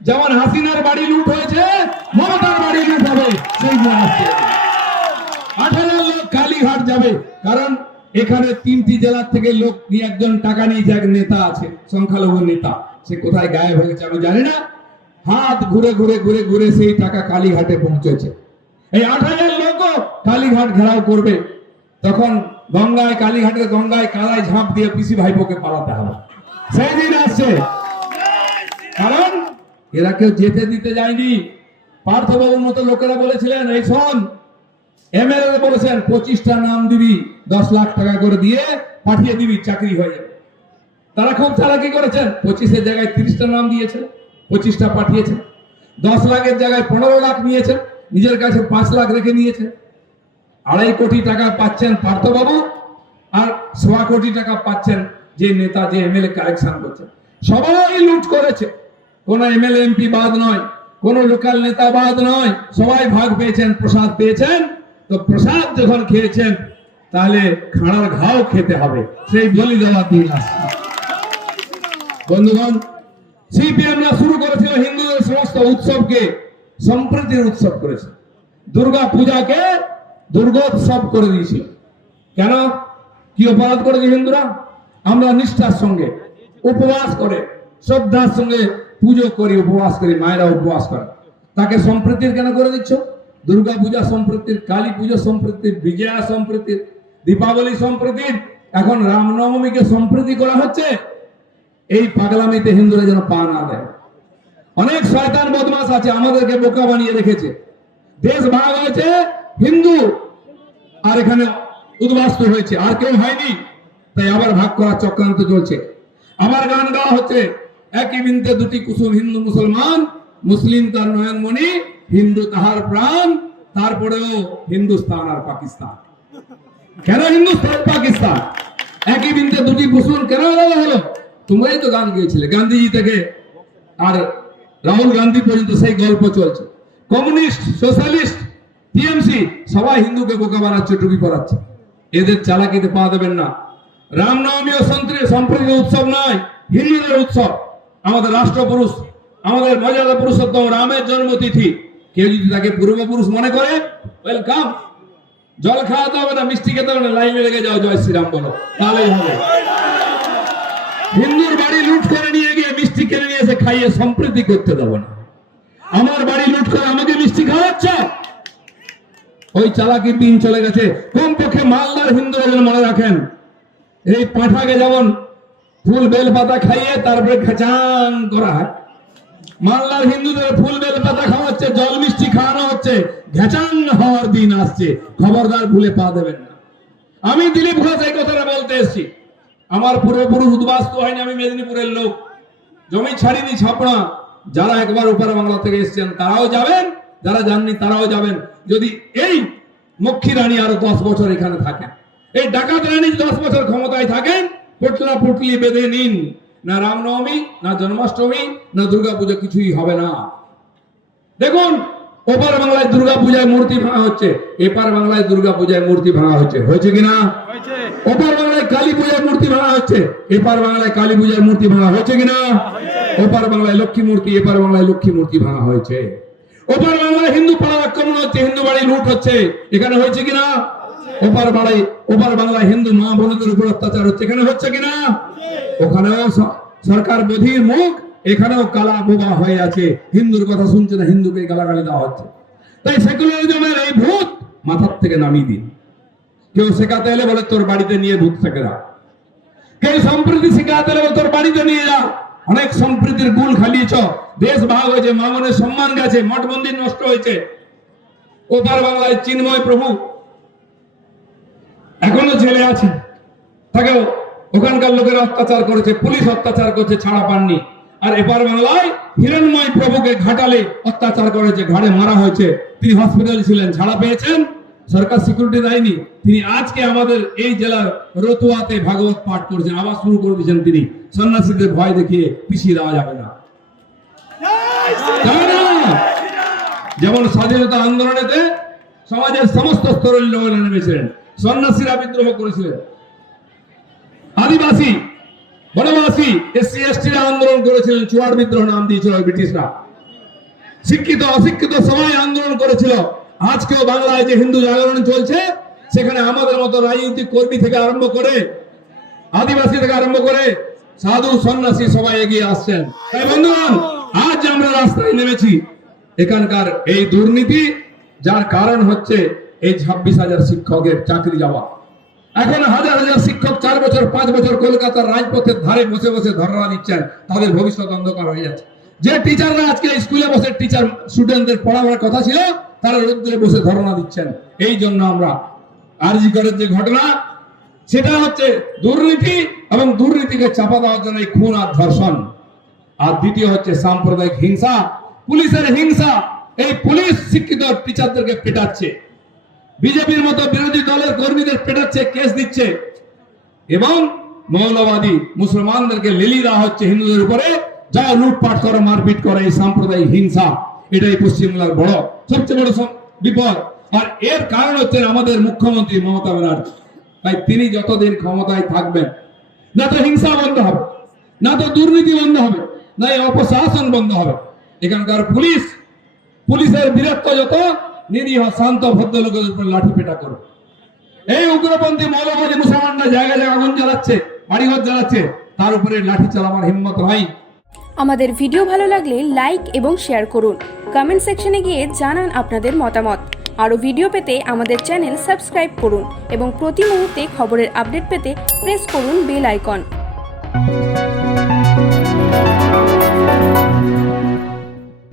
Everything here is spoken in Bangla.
যেমন হাসিনার বাড়ি লুট হয়েছে, মমতার বাড়ি লুট হবে, সেই আঠারো লোক কালীঘাট যাবে, কারণ এখানে তিনটি জেলার থেকে লোক নিয়ে একজন টাকা নিয়েছে এক নেতা আছে, সংখ্যালঘু নেতা, সে কোথায় গায়েব হয়েছে আমি জানি না। হাত ঘুরে ঘুরে ঘুরে ঘুরে সেই টাকা কালীঘাটে পৌঁছেছে। এই আট হাজার লোকও কালীঘাট ঘেরাও করবে। তখন গঙ্গায় কালীঘাটের গঙ্গায় কালায় ঝাঁপ দিয়ে পিসি ভাইপোকে পালাতে হবে। সেই দিন আসছে। কারণ এরা কেউ যেতে দিতে যায়নি। পার্থবাবুর মতো লোকেরা বলেছিলেন, এই শোন, এমএলএ বলেছেন, পঁচিশটা নাম দিবি, দশ লাখ টাকা করে দিয়ে পাঠিয়ে দিবি, চাকরি হয়ে যাবে। তারা খুব চালাকি করেছেন। পঁচিশের জায়গায় তিরিশটা নাম দিয়েছে, পঁচিশটা পাঠিয়েছে। দশ লাখের জায়গায় পনেরো লাখ নিয়েছে, নিজের কাছে পাঁচ লাখ রেখে নিয়েছেন আড়াই কোটি টাকা পাচ্ছেন পার্থবাবু আর সোয়া কোটি টাকা পাচ্ছেন যে নেতা, যে এমএলএ কালেকশন করছেন সবাই লুট করেছে। কোন এমএলএ, এমপি বাদ নয়, কোন লোকাল নেতা বাদ নয়। সবাই ভাগ পেয়েছেন, প্রসাদ পেয়েছেন। তো প্রসাদ যখন খেয়েছেন, তাহলে খাড়ার ঘাও খেতে হবে। সেই বলি দেওয়ার দিন বন্ধুগণ সিপিএমরা শুরু করেছিল হিন্দুদের সমস্ত উৎসবকে, সম্প্রীতির উৎসব করেছে। দুর্গা পূজাকে দুর্গোৎসব করে দিয়েছিল। কেন? কি অপরাধ করেছে হিন্দুরা? আমরা নিষ্ঠার সঙ্গে উপবাস করে, শ্রদ্ধার সঙ্গে পুজো করি, উপবাস করি, মায়েরা উপবাস করে। তাকে সম্প্রীতির কেন করে দিচ্ছ? দুর্গা পূজা সম্প্রীতির কালী পুজো সম্প্রীতির বিজয়া সম্প্রীতির দীপাবলি সম্প্রীতির এখন রামনবমীকে সম্প্রীতি করা হচ্ছে। এই পাগলামিতে হিন্দুরা যেন পা না দেয়। অনেক শয়তান বদমাস আছে, আমাদেরকে বোকা বানিয়ে রেখেছে। দেশ ভাগ হয়েছে হিন্দু। আর এখানে উদ্বাস্তু হয়েছে। আর কেউ হয়নি। তাই আবার ভাগ করার চক্রান্ত চলছে। আবার গান গাওয়া হচ্ছে একই বিনতে দুটি কুসুম হিন্দু মুসলমান, মুসলিম তার নয়নমণি, হিন্দু তাহার প্রাণ, তারপরেও হিন্দুস্তান আর পাকিস্তান। কেন হিন্দুস্তান পাকিস্তান? একই বিনতে দুটি কুসুম কেন আলাদা হলো? তোমরাই তো গান গিয়েছিলে। গান্ধীজি থেকে আর রাহুল গান্ধী পর্যন্ত সেই গল্প চলছে। কমিউনিস্ট, সোশ্যালিস্ট টিএমসি সবাই হিন্দুকে বোকা বানাচ্ছে, টুপি পরাচ্ছে। এদের চালাকিতে পা দেবেন না। রামনবমী ও সন্ত্রী- সম্প্রীতি উৎসব নয়, হিন্দুদের উৎসব। আমাদের রাষ্ট্রপুরুষ, আমাদের মর্যাদা পুরুষোত্তম রামের জন্মতিথি। কেউ যদি তাকে পূর্বপুরুষ মনে করে, ওয়েলকাম। জল খাওয়াতে হবে না মিষ্টি খেতে হবে না, লাইনে লেগে যাও, জয় শ্রীরাম বলো। তাহলেই হবে। হিন্দুর বাড়ি লুট করে নিয়ে গিয়ে মিষ্টি কিনে নিয়ে এসে খাইয়ে সম্প্রীতি করতে দেবো না। আমার বাড়ি লুট করে আমাকে ওই চালাকি দিন চলে গেছে। কমপক্ষে মালদার হিন্দুরা যেন মনে রাখেন, এই পাঁঠাকে যেমন ফুল বেল পাতা খাইয়ে তারপরে খেচান করা হয়। মালদার হিন্দুদের ফুল বেল পাতা খাওয়াচ্ছে জল মিষ্টি খাওয়ানো হচ্ছে ঘেচান হওয়ার দিন আসছে। খবরদার ভুলে পা দেবেন না। আমি দিলীপ ঘোষ এই কথাটা বলতে এসেছি। আমার পূর্বপুরুষ উদ্বাস্তু হয়নি আমি মেদিনীপুরের লোক। জমি ছাড়িনি, ছাপড়া। যারা একবার উপর বাংলা থেকে এসেছেন, তারাও যাবেন, যারা যাননি, তারাও যাবেন। যদি এই মক্ষী রানী আরও দশ বছর এখানে থাকেন এই ডাকাত রানী দশ বছর ক্ষমতায় থাকেন পুটলা পুটলি বেঁধে নিন। না রামনবমী না জন্মাষ্টমী না দুর্গাপুজো কিছুই হবে না। দেখুন ওপার বাংলায় দুর্গা পূজায় মূর্তি ভাঙা হচ্ছে এপার বাংলায় দুর্গা পূজায় মূর্তি ভাঙা হচ্ছে। হয়েছে কিনা ওপার বাংলায় কালী পূজার মূর্তি ভাঙা হচ্ছে এপার বাংলায় কালী পূজার মূর্তি ভাঙা হয়েছে কিনা ওপার বাংলায় লক্ষ্মী মূর্তি এপার বাংলায় লক্ষ্মী মূর্তি ভাঙা হয়েছে। ওপার বাংলায় হিন্দু পাড়া আক্রমণ হচ্ছে, হিন্দু বাড়ি লুট হচ্ছে। এখানে হয়েছে কিনা? ওপার বাড়াই ওপার বাংলায় হিন্দু মা বোনদের উপর অত্যাচার হচ্ছে। এখানে হচ্ছে কিনা? ওখানেও সরকার বধির মুখ, এখানেও কালা বোবা হয়ে আছে। হিন্দুর কথা শুনছে না, হিন্দুকে গালাগালি দেওয়া হচ্ছে। তাই সেকুলারিজমের এই ভূত মাথার থেকে নামিয়ে দিন। কেউ শেখাতে এলে বলে, তোর বাড়িতে নিয়ে ভূত থেকে রাখ কেউ সম্প্রীতি শেখাতে এলে তোর বাড়িতে নিয়ে যা। অনেক সম্প্রীতির গুণ খালিয়েছ। দেশ ভাগ হয়েছে মামনের সম্মান গেছে মঠ মন্দির নষ্ট হয়েছে। ওপার বাংলায় চিন্ময় প্রভু এখনও জেলে আছে। তাকে ওখানকার লোকেরা অত্যাচার করেছে, পুলিশ অত্যাচার করছে, ছাড়া পাননি। আর এপার বাংলায় হিরণময় প্রভুকে ঘাটালে অত্যাচার করেছে, ঘাড়ে মারা হয়েছে। তিনি হসপিটালে ছিলেন ছাড়া পেয়েছেন। সরকার সিকিউরিটি দেয়নি। তিনি আজকে আমাদের এই জেলার রতুয়াতে ভাগবত পাঠ করেছেন, আবার শুরু করে দিয়েছেন তিনি। সন্ন্যাসীদের ভয় দেখিয়ে পিছিয়ে দেওয়া যাবে না। যেমন স্বাধীনতা আন্দোলনেতে সমাজের সমস্ত স্তরের লোকেরা নেমেছিলেন। সন্ন্যাসীরা বিদ্রোহ করেছিলেন। আদিবাসী, বনবাসী, এসসি, এসটিরা আন্দোলন করেছিলেন। চুয়ার বিদ্রোহ নাম দিয়েছিল ব্রিটিশরা। শিক্ষিত, অশিক্ষিত সবাই আন্দোলন করেছিল। আজকেও বাংলায় যে হিন্দু জাগরণ চলছে, সেখানে আমাদের মতো রাজনৈতিক কর্মী থেকে আরম্ভ করে, আদিবাসী থেকে আরম্ভ করে সাধু সন্ন্যাসী সবাই এগিয়ে আসছেন। তাই বন্ধুগণ আজ আমরা রাস্তায় নেমেছি। এখানকার এই দুর্নীতি, যার কারণ হচ্ছে এই ছাব্বিশ হাজার শিক্ষকের চাকরি যাওয়া। এখন হাজার হাজার শিক্ষক চার বছর, পাঁচ বছর কলকাতার রাজপথের ধারে বসে বসে ধর্ণা দিচ্ছেন, তাদের ভবিষ্যৎ অন্ধকার হয়ে যাচ্ছে। যে টিচাররা আজকে স্কুলে বসে টিচার স্টুডেন্টদের পড়াবার কথা ছিল, তারা রোদ্রে বসে ধর্ণা দিচ্ছেন। এই জন্য আমরা আরজি করের যে ঘটনা, সেটা হচ্ছে দুর্নীতি এবং দুর্নীতিকে চাপা দেওয়ার জন্য এই খুন আর ধর্ষণ। আর দ্বিতীয় হচ্ছে সাম্প্রদায়িক হিংসা। পুলিশের হিংসা। এই পুলিশ শিক্ষিত টিচারদেরকে পেটাচ্ছে। বিজেপির মতো বিরোধী দলের কর্মীদের পেটাচ্ছে, কেস দিচ্ছে। এবং মৌলবাদী মুসলমানদেরকে লেলি দেওয়া হচ্ছে হিন্দুদের উপরে। যা লুটপাট করে, মারপিট করে, এই সাম্প্রদায়িক হিংসা। এটাই পশ্চিমবাংলার বড়, সবচেয়ে বড় বিপদ। আর এর কারণ হচ্ছে আমাদের মুখ্যমন্ত্রী মমতা ব্যানার্জি। তাই তিনি যতদিন ক্ষমতায় থাকবেন, না তো হিংসা বন্ধ হবে, না তো দুর্নীতি বন্ধ হবে। না, এই অপশাসন বন্ধ হবে। এখানকার পুলিশ, পুলিশের বীরত্ব যত, নিরীহ শান্ত ভদ্রলোকের উপর লাঠি পেটা করবে এই উগ্রপন্থী মৌলবাদী মুসলমানরা জায়গা জায়গা আগুন জ্বালাচ্ছে, বাড়িঘর জ্বালাচ্ছে, তার উপরে লাঠি চালাবার হিম্মত নাই। আমাদের ভিডিও ভালো লাগলে লাইক এবং শেয়ার করুন। কমেন্ট সেকশনে গিয়ে জানান আপনাদের মতামত। আরও ভিডিও পেতে আমাদের চ্যানেল সাবস্ক্রাইব করুন এবং প্রতি মুহূর্তে খবরের আপডেট পেতে প্রেস করুন বেল আইকন।